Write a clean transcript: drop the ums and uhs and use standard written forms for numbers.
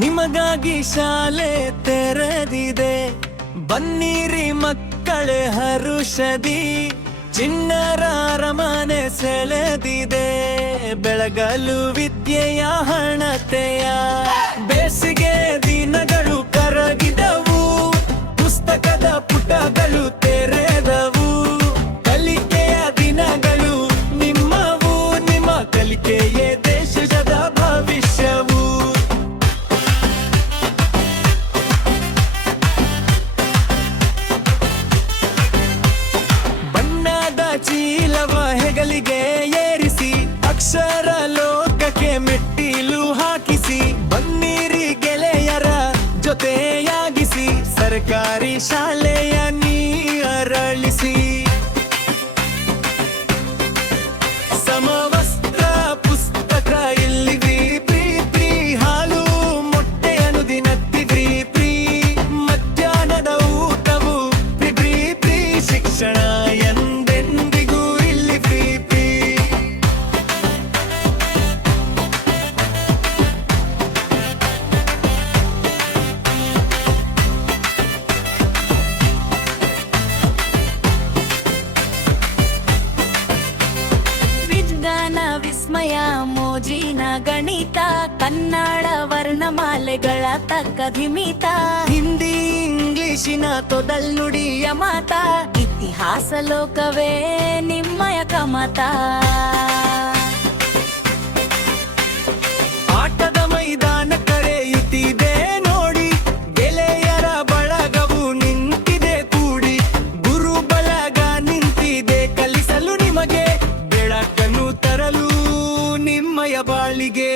ನಿಮಗಾಗಿ ಶಾಲೆ ತೆರೆದಿದೆ, ಬನ್ನಿರಿ ಮಕ್ಕಳೇ ಹರುಷದಿ. ಚಿಣ್ಣರ ಅರಮನೆ ಸೆಳೆದಿದೆ, ಬೆಳಗಲು ವಿದ್ಯೆಯ ಹಣತೆಯ. ಬೇಸಿಗೆ ದಿನಗಳು ಕರಗಿದವು, ಪುಸ್ತಕದ ಪುಟಗಳು ತೆರೆದವು. ಕಲಿಕೆಯ ದಿನಗಳು ನಿಮ್ಮವು, ನಿಮ್ಮ ಕಲಿಕೆಯೇ ದೇಶದ ಭವಿಷ್ಯವು. ಬಣ್ಣದ ಚೀಲವ ಹೆಗಲಿಗೆ ಏರಿಸಿ, ಅಕ್ಷರ ಲೋಕಕ್ಕೆ ಮೆಟ್ಟಿಲು ಹಾಕಿಸಿ. ಬನ್ನಿರಿ ಗೆಳೆಯರ ಜೊತೆಯಾಗಿಸಿ, ಸರ್ಕಾರಿ ಶಾಲೆಯ ನೀ ಅರಳಿಸಿ. ಸಮವಸ್ತ್ರ ಪುಸ್ತಕ ಇಲ್ಲಿ ಫ್ರೀ ಫ್ರೀ, ಹಾಲು ಮೊಟ್ಟೆ ಅನುದಿನತ್ತಿ ಫ್ರೀ. ಮಧ್ಯಾಹ್ನದ ಊಟವು ಫ್ರೀ, ಶಿಕ್ಷಣ ಎಂದೆಂದಿಗೂ ಇಲ್ಲಿ ಫ್ರೀ. ವಿಜ್ಞಾನ ವಿಸ್ಮಯ ಮೋಜಿನ ಗಣಿತ, ಕನ್ನಡ ವರ್ಣಮಾಲೆಗಳ ತಕ್ಕಧಿಮಿತ. ಹಿಂದಿ ಇಂಗ್ಲಿಶಿನ ತೊದಲ್ ನುಡಿಯ ಮಾತ, ಇತಿಹಾಸ ಲೋಕವೇ ನಿಮ್ಮಯ ಕಮತ. ಆಟದ ಮೈದಾನ ಕರೆಯುತ್ತಿದೆ ನೋಡಿ, ಗೆಳೆಯರ ಬಳಗವು ನಿಂತಿದೆ ಕೂಡಿ. ಗುರು ಬಳಗ ನಿಂತಿದೆ ಕಲಿಸಲು ನಿಮಗೆ, ಬೆಳಕನ್ನು ತರಲು ನಿಮ್ಮಯ ಬಾಳಿಗೆ.